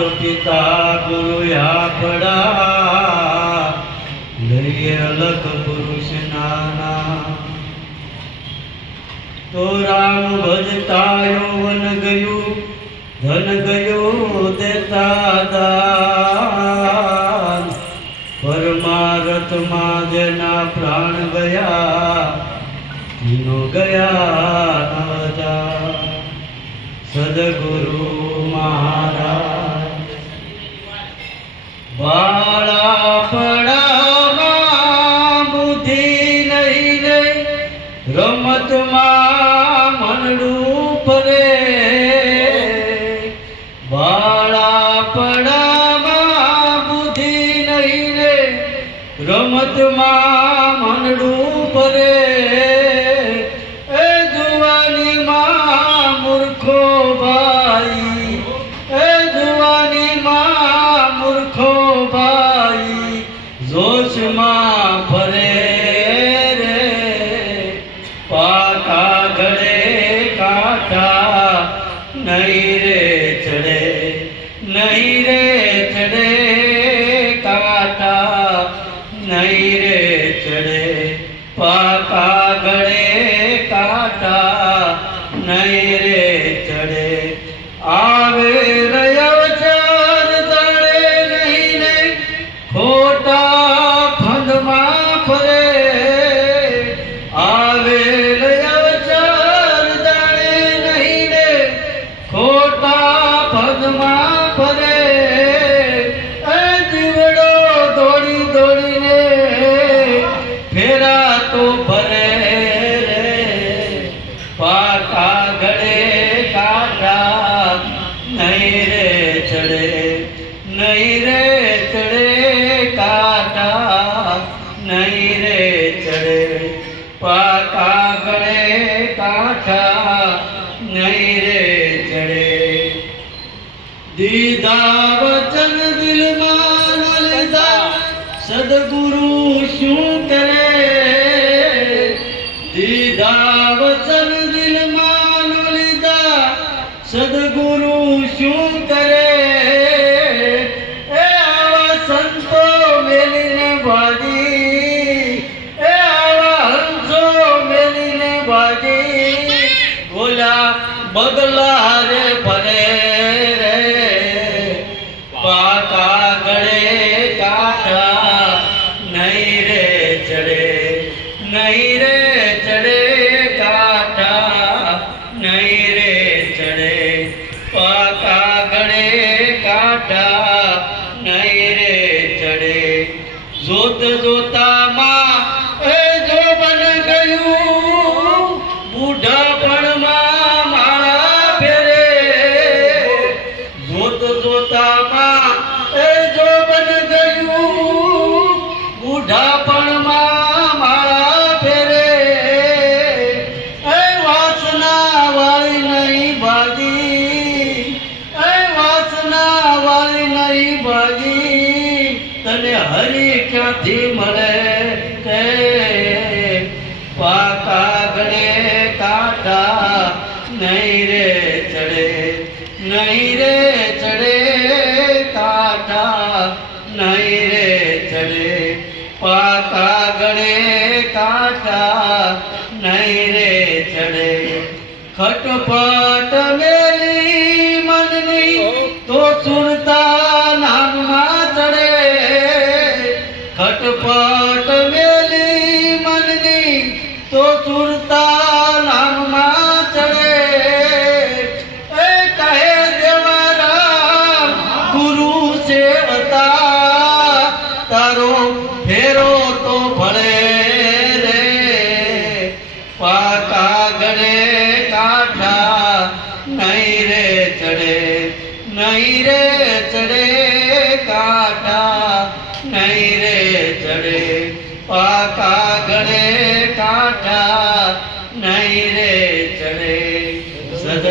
पिता गुरु आपड़ा लइए अलग पुरुष नाना। तो राम भजता यौवन गयो धन गयो देता दान। परमारथ मां जेना प्राण गया तीनों गया नवजा। सदगुरु महाराज बाळापणाમાં બુદ્ધિ નહીં રે રમતમાં મનડું ફરે। બાળાપણામાં બુદ્ધિ નહીં રે રમતમાં મનડું ફરે। એ જુવાનીમાં મૂર્ખો ભાઈ, એ જુવાનીમાં મૂર્ખો ભાઈ જોશમાં ફરે રે। પાકા ગળે કાંઠા નહીં રે ચડે, નહીં રે ચડે કાંઠા નહીં રે ચડે। પાકા ગળે કાંઠા નહીં રે ચડે। આવે રયવચન તળે નહીં ને ખોટા ફંદમાં ફરે। આવે રયવચન તળે નહીં ને ખોટા ફંદમાં ફરે। એ જીવડો દોડી દોડીને ફેરા તો ભરે રે। પાકા ગળે કાંઠા નહીં રે ચડે, નહીં રે ચડે કાંઠા નહીં રે ચડે। પાકા ગળે કાંઠા નહીં રે ચડે। દીધા વચન દિલમાં ન લીધા સદગુરુ શું કરે। દીધા વચન દિલમાં ન લીધા સદગુરુ શું કરે। એ આવા સંતો મેલીને ભાજી, એ આવા હંસો મેલીને ભાજી ગોલા બગલા રે ભરે રે। પાકા ગળે કાંઠા નહીં રે ચડે, નહીં રે ચડે કાંઠા નહીં રે ચડે। પાકા ગળે કાંઠા નહીં રે ચડે। જોત જોતામાં એ જોબન ગયું બુઢાપણમાં માળા ફેરે। જોત જોતામાં એ જોબન ગયું બુઢાપણમાં માળા ફેરે। એ વાસના વાળી નહીં ભાજી, એ વાસના વાળી નહીં ભાજી તને હરી ક્યાંથી મળે કે। પાકા ગળે કાંઠા નહીં રે ચડે, નહીં રે ચડે કાંઠા નહીં રે ચડે। પાકા ગળે કાંઠા નહીં રે ચડે। ખટપટ મેલી મનની તો સુરતા નામમાં ચડે। ખટપટ મેલી મનની તો સુરતા નામમાં ચડે। એ કહે દેવારામ ગુરુ સેવતા તારો ફેરો તો ભળે રે। પાકા ગળે કાંઠા નહીં રે ચડે, નહીં રે ચડે કાંઠા નહીં રે ચડે। પાકા